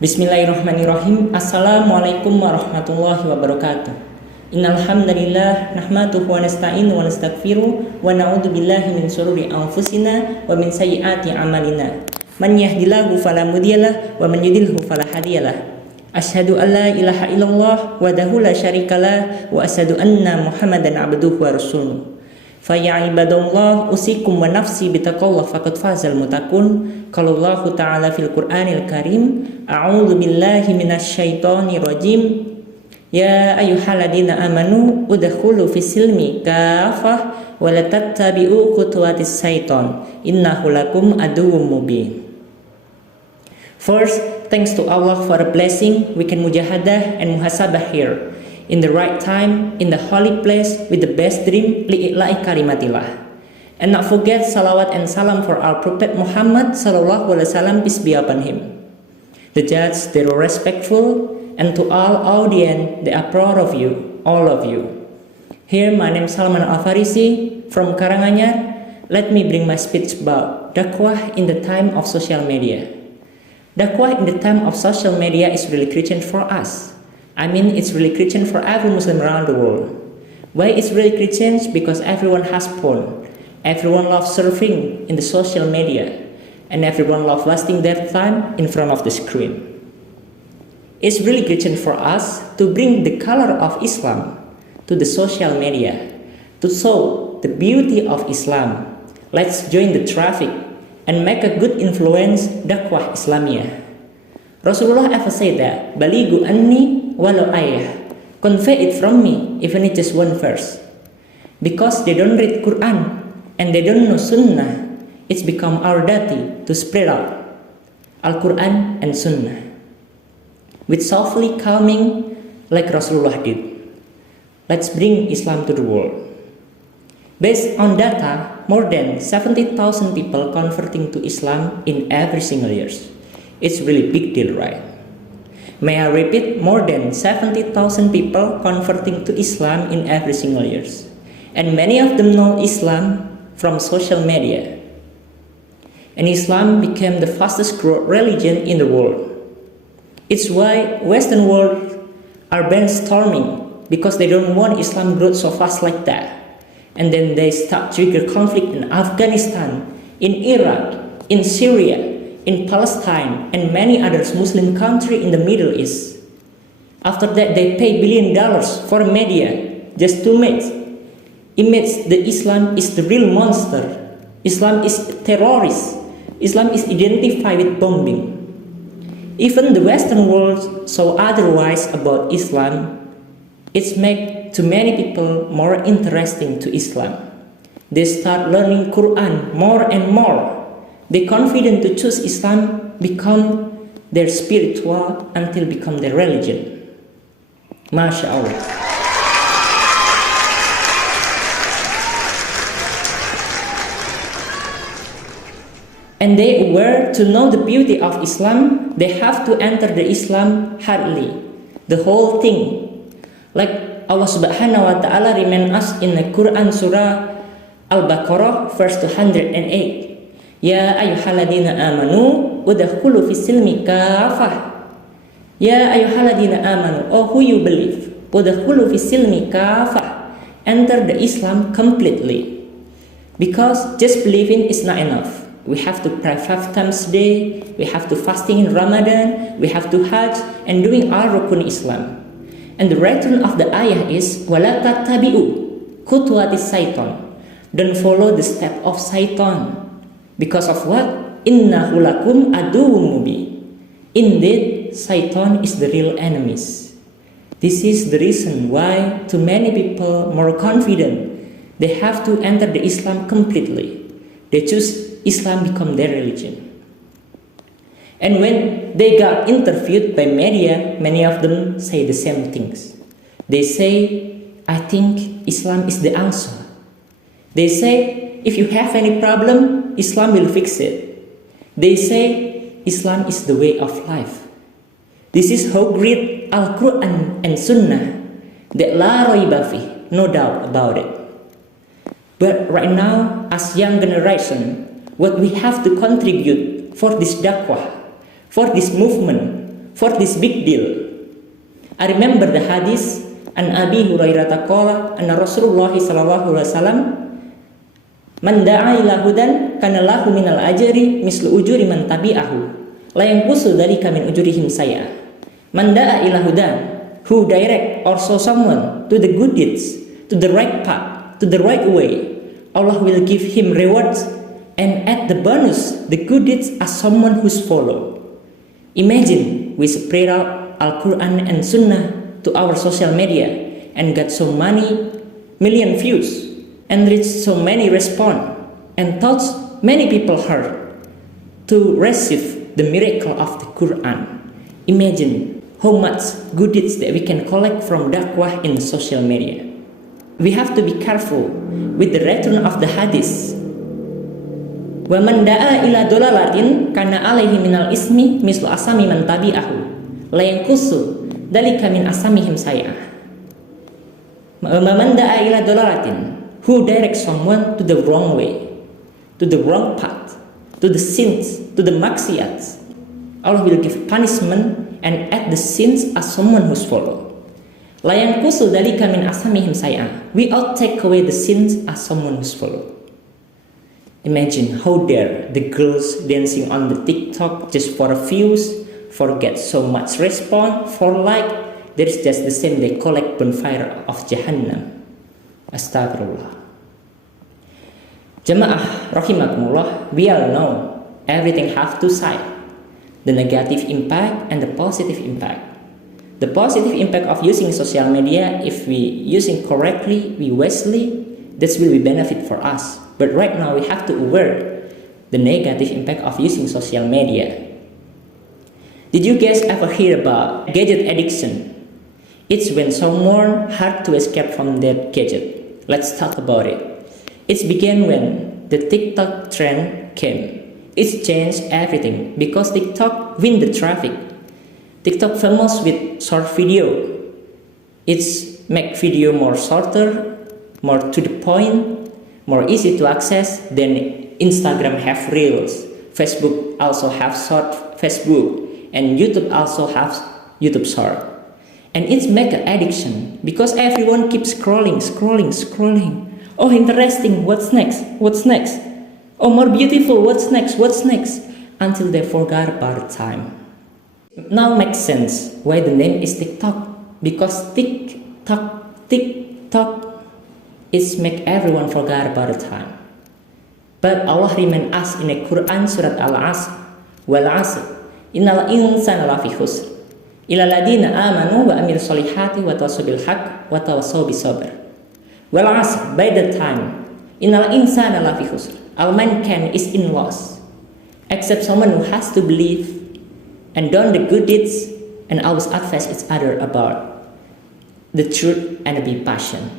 Bismillahirrahmanirrahim. Assalamualaikum warahmatullahi wabarakatuh. Innal hamdalillah nahmaduhu wa nasta'inu wa nastaghfiruh wa na'udzu billahi min shururi anfusina wa min sayyiati a'malina. Man yahdihillahu fala mudhiyalah wa man yudhlilhu fala hadiyalah. Asyhadu an la ilaha illallah wahdahu la syarikalah wa asyhadu anna Muhammadan abduhu wa rasuluh. Fa ya ibadallah usikum wa nafsi bitaqallah faqad fazal muttaqun. Qala Allah ta'ala fil Qur'anil Karim, a'udzu billahi minasyaitonir rajim. Ya ayyuhalladzina amanu udkhulu fis silmi kafah wa la tattabi'u khutuwatis syaiton innahu lakum aduwwum mubin. First, thanks to Allah for a blessing we can mujahadah and muhasabah here in the right time, in the holy place, with the best dream, li'i'la'i kalimatillah. And not forget salawat and salam for our Prophet Muhammad sallallahu alaihi wasallam, peace be upon him. The judge, they were respectful, and to all audience, they are proud of you, all of you. Here, my name is Salman Al-Farisi from Karanganyar. Let me bring my speech about dakwah in the time of social media. Dakwah in the time of social media is really Christian for us. I mean, it's really Christian for every Muslim around the world. Why it's really Christian? Because everyone has phone. Everyone loves surfing in the social media. And everyone loves wasting their time in front of the screen. It's really Christian for us to bring the color of Islam to the social media, to show the beauty of Islam. Let's join the traffic and make a good influence dakwah Islamiyah. Rasulullah ever said that, Baligu anni walau ayah, convey it from me, even it's just one verse. Because they don't read Quran and they don't know Sunnah, it's become our duty to spread out Al-Quran and Sunnah with softly calming like Rasulullah did. Let's bring Islam to the world. Based on data, more than 70,000 people converting to Islam in every single year. It's really big deal, right? May I repeat, more than 70,000 people converting to Islam in every single year. And many of them know Islam from social media. And Islam became the fastest growing religion in the world. It's why Western world are brainstorming because they don't want Islam growth so fast like that. And then they start trigger conflict in Afghanistan, in Iraq, in Syria, in Palestine, and many other Muslim countries in the Middle East. After that, they pay $1 billion for media just to make image that Islam is the real monster. Islam is terrorist. Islam is identified with bombing. Even the Western world saw otherwise about Islam. It's made to many people more interesting to Islam. They start learning Quran more and more. They confident to choose Islam, become their spiritual until become their religion. Masya Allah. And they aware to know the beauty of Islam, they have to enter the Islam hardly, the whole thing. Like Allah Subhanahu wa Ta'ala remind us in the Quran Surah Al-Baqarah verse 208. Ya ayyuhalladzina amanu udkhulu fis silmi kafah. Ya ayyuhalladzina amanu, oh who you believe, udkhulu fis silmi kafah, enter the Islam completely. Because just believing is not enough. We have to pray 5 times a day, we have to fasting in Ramadan, we have to Hajj and doing all rukun Islam. And the return of the ayah is wala tattabi'u khutuwatis syaiton. Don't follow the step of Satan. Because of what? Innahu lakum aduwwum mubin. Indeed, Satan is the real enemies. This is the reason why to many people more confident they have to enter the Islam completely. They choose Islam become their religion. And when they got interviewed by media, many of them say the same things. They say, I think Islam is the answer. They say, if you have any problem, Islam will fix it. They say, Islam is the way of life. This is how great Al-Quran and Sunnah, that la raiba fi, no doubt about it. But right now, as young generation, what we have to contribute for this dakwah, for this movement, for this big deal? I remember the hadith an Abi Hurairah qala anna Rasulullah sallallahu alaihi wasallam man da'a ila hudan kana lahu minal ajri mislu ujuri man tabi'ahu la yanqusu dzalika min ujurihim say'a. Man da'a ila hudan, who direct or show someone to the good deeds, to the right path, to the right way, Allah will give him rewards and add the bonus, the good deeds as someone who's follow. Imagine we spread out Al-Quran and Sunnah to our social media and got so many million views and reached so many response and thoughts many people heard to receive the miracle of the Quran. Imagine how much good deeds that we can collect from dakwah in social media. We have to be careful with the return of the hadith. Wa man da'a ila dolalatin kana alaihi minal ismi mislu asami man tabi'ahu la yanqusu dalika min asamihim say'a. Wa man da'a ila dolalatin, who directs someone to the wrong way, to the wrong path, to the sins, to the maksiats, Allah will give punishment and add the sins as someone who's follow. La yanqusu dalika min asamihim say'a. We all take away the sins as someone who's follow. Imagine how dare the girls dancing on the TikTok just for a views, forget so much response, for like, there is just the same they collect bonfire of Jahannam. Astagfirullah. Jamaah rahimakumullah, we all know everything have two sides, the negative impact and the positive impact. The positive impact of using social media, if we using correctly, we wisely, that will be benefit for us. But right now we have to aware the negative impact of using social media. Did you guys ever hear about gadget addiction? It's when someone hard to escape from that gadget. Let's talk about it. It began when the TikTok trend came. It changed everything because TikTok win the traffic. TikTok famous with short video. It's make video more shorter, more to the point, more easy to access than Instagram have reels. Facebook also have short Facebook, and YouTube also have YouTube short. And it's make an addiction because everyone keeps scrolling. Oh, interesting, what's next? Oh, more beautiful, what's next? Until they forgot about time. Now makes sense why the name is TikTok. Because TikTok is make everyone forget about the time. But Allah remind us in the Quran surat Al-Asr, wal asr, innal insana lafi khusr, illa ladina amanu wa amilus solihati wa tawassaw bil haqq wa tawassaw bis sabr. Wal asr, by the time, innal insana lafi khusr, all mankind is in loss, except someone who has to believe and done the good deeds and always advise each other about the truth and be patient.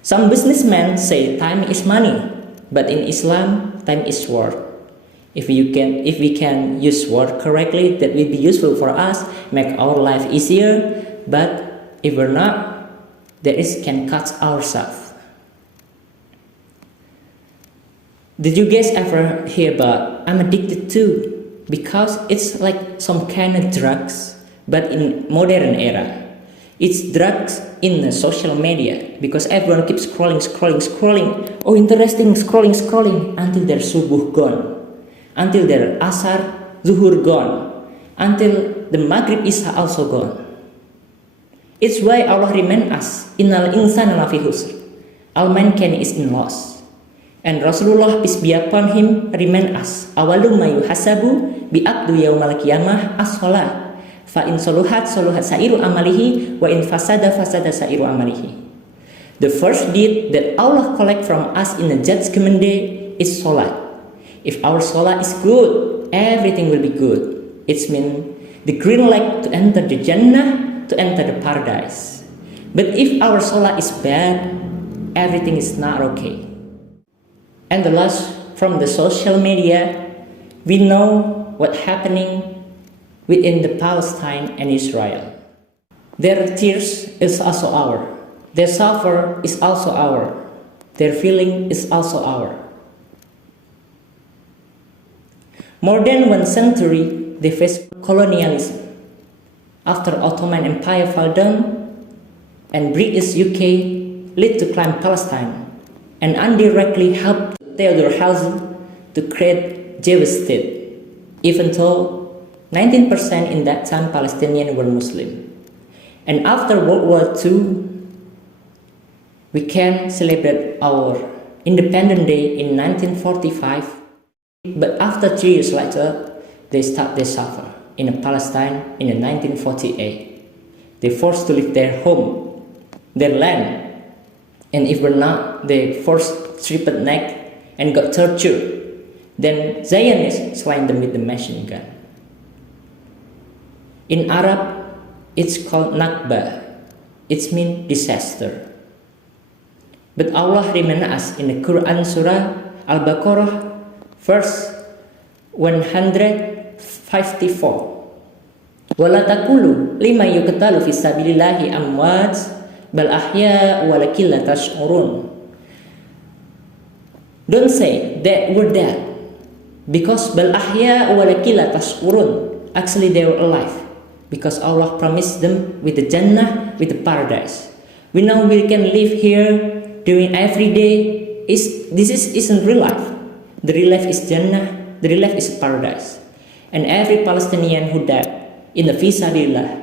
Some businessmen say time is money, but in Islam, time is worth. If we can use word correctly, that will be useful for us, make our life easier. But if we're not, that is can cut ourselves. Did you guys ever hear about I'm addicted to? Because it's like some kind of drugs, but in modern era. It's drugs in the social media because everyone keeps scrolling. Oh, interesting, scrolling until their subuh gone, until their asar, zuhur gone, until the maghrib isha also gone. It's why Allah remind us, innal insana lafi khusr, all mankind is in loss. And Rasulullah peace be upon him remind us, awalum ma yuhasabu bi abdu yaumal qiyamah as-shalah. Fa in soluhat sairu amalihi wa in fasada sairu amalihi. The first deed that Allah collect from us in the judgment day is salat. If our salat is good, everything will be good. It means the green light to enter the Jannah, to enter the paradise. But if our salat is bad, everything is not okay. And the last, from the social media, we know what's happening within the Palestine and Israel. Their tears is also ours. Their suffer is also ours. Their feeling is also ours. More than 1 century, they faced colonialism. After Ottoman Empire fell down and British UK led to claim Palestine and indirectly helped Theodore Herzl to create Jewish state, even though 19% in that time Palestinians were Muslim. And after World War II, we can celebrate our Independence Day in 1945, but after 3 years later, they suffer in Palestine in 1948. They forced to leave their home, their land, and if not, they forced stripped neck and got tortured. Then Zionists slain them with the machine gun. In Arab, it's called Nakba. It means disaster. But Allah reminds us in the Quran Surah Al-Baqarah, verse 154. Wala taqulu lima yuqtalu fi sabilillahi amwat bal ahya walakin la tash'urun. Don't say that we're dead, because bal ahya walakin la tash'urun. Actually they were alive, because Allah promised them with the Jannah, with the paradise. We know we can live here during every day. This isn't real life. The real life is Jannah, the real life is paradise. And every Palestinian who died in the Fisabilillah,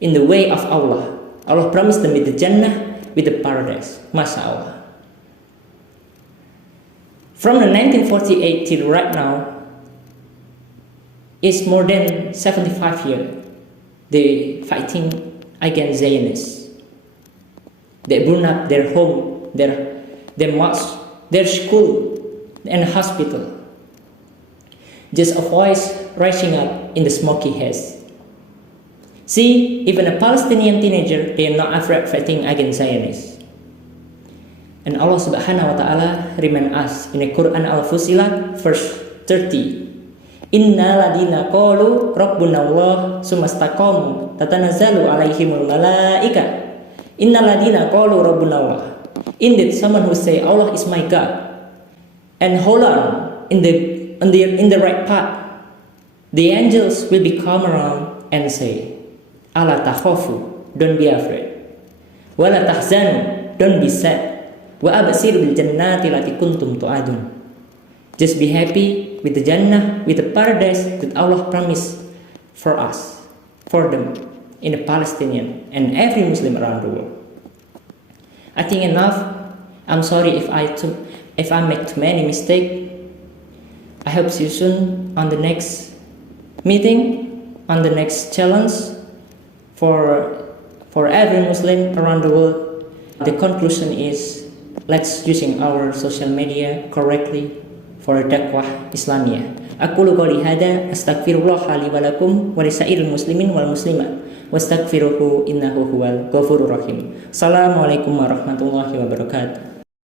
in the way of Allah, Allah promised them with the Jannah, with the paradise. MashaAllah. From the 1948 till right now, it's more than 75 years. They fighting against Zionists. They burn up their home, their mosque, their school, and hospital. Just a voice rising up in the smoky haze. See, even a Palestinian teenager, they are not afraid fighting against Zionists. And Allah Subhanahu wa Ta'ala remind us in the Quran Al-Fusilat, verse 30. Inna ladina qalu rabbuna Allah sumastaqamu tatanazzalu alaihimul malaika. Inna ladina qalu rabbuna Allah. Indeed, someone who say Allah is my God and hold on in the right path, the angels will be come around and say, Ala takhafu, don't be afraid. Wala tahzanu, don't be sad. Wa absiru bil jannati lati kuntum tu'adun. Just be happy with the Jannah, with the paradise that Allah promised for us, for them, in the Palestinian and every Muslim around the world. I think enough. I'm sorry if I make too many mistakes. I hope see you soon on the next meeting, on the next challenge for every Muslim around the world. The conclusion is, let's using our social media correctly for dakwah Islamiyah. Aqulu qouli hada astaghfirullah li wa lakum wa lisairil muslimin wal muslimat wastaghfiruhu innahu huwal ghafurur rahim. Assalamualaikum warahmatullahi wabarakatuh.